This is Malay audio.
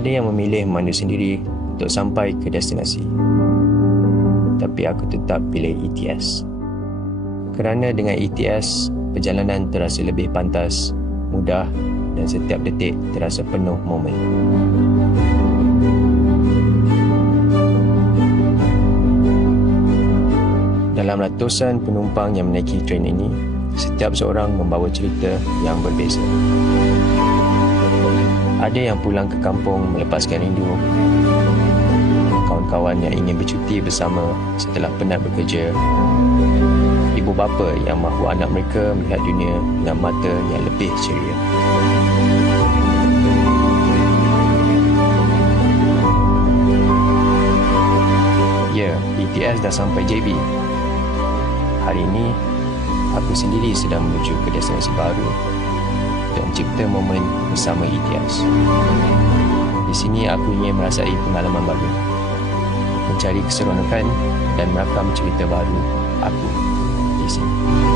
Ada yang memilih memandu sendiri untuk sampai ke destinasi. Tapi aku tetap pilih ETS. Kerana dengan ETS, perjalanan terasa lebih pantas, mudah dan setiap detik terasa penuh momen. Dalam ratusan penumpang yang menaiki train ini, setiap seorang membawa cerita yang berbeza. Ada yang pulang ke kampung melepaskan rindu, kawan-kawan yang ingin bercuti bersama setelah penat bekerja, ibu bapa yang mahu anak mereka melihat dunia dengan mata yang lebih ceria. Ya, ETS dah sampai JB. Hari ini, aku sendiri sedang menuju ke destinasi baru untuk mencipta momen bersama ETS. Di sini aku ingin merasai pengalaman baru, mencari keseronokan dan merakam cerita baru aku di sini.